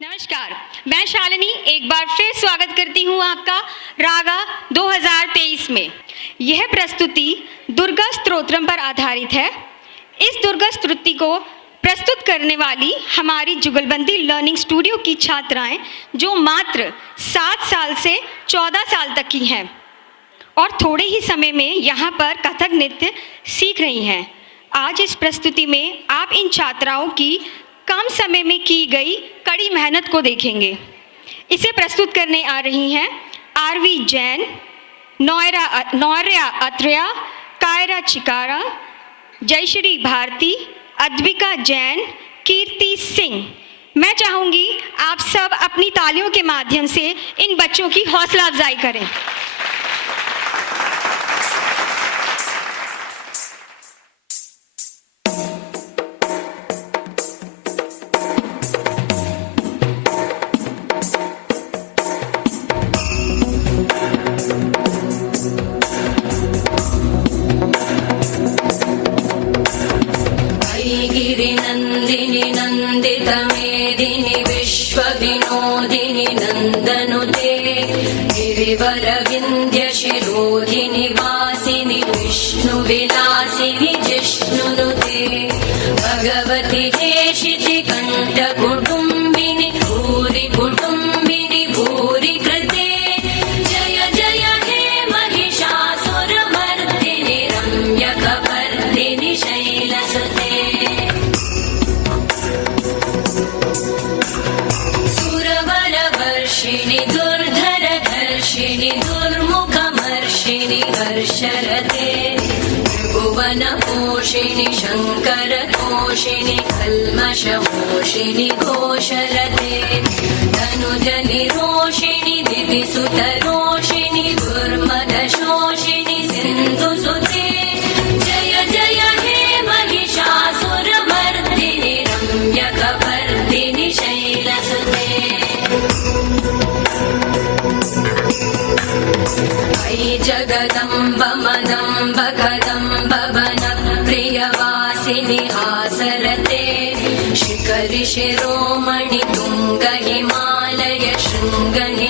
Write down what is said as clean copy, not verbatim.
नमस्कार, मैं शालिनी एक बार फिर स्वागत करती हूँ आपका रागा 2023 में। यह प्रस्तुति दुर्गा स्तोत्रम पर आधारित है। इस दुर्गा स्तुति को प्रस्तुत करने वाली हमारी जुगलबंदी लर्निंग स्टूडियो की छात्राएं जो मात्र 7 साल से 14 साल तक की हैं और थोड़े ही समय में यहाँ पर कथक नृत्य सीख रही हैं। आज इस प्रस्तुति में आप इन छात्राओं की कम समय में की गई कड़ी मेहनत को देखेंगे। इसे प्रस्तुत करने आ रही हैं आरवी जैन, नौर्या अत्रेया, कायरा चिकारा, जयश्री भारती, अद्विका जैन, कीर्ति सिंह। मैं चाहूँगी आप सब अपनी तालियों के माध्यम से इन बच्चों की हौसला अफजाई करें। गिरिनन्दिनि नन्दितमेदिनि विश्वविनोदिनि नन्दनुते गिरिवरविन्द्यशिरोधिनि वासिनि विष्णुविलासिनि जिष्णुनुते भगवति हेशितिकण्ठकुटुम्बिनि भूरि कुटुम्बिनि भूरि कृते जय जय हे महिषासुरमर्दिनि रम्यकपर्दिनि शैलसुते सुरवरवर्षिणि दुर्धरधर्षिणि दुर्मुखमर्षिणि हर्षरते त्रिभुवनपोषिणि शङ्करतोषिणि कल्मषमोषिणि घोषरते तनुजनिरोषिणि दिविसुतरोषिणि दुर्मदशोषिणि सिन्धुसुते जय जय हे महिषासुरमर्दिनि रम्यकपर्दिनि शैलसुते अयि जगदम्ब मदम्ब कदम्ब वनप्रियवासिनि हासरते शिखरि शिरोमणि तुङ्ग हिमालय शृङ्गनि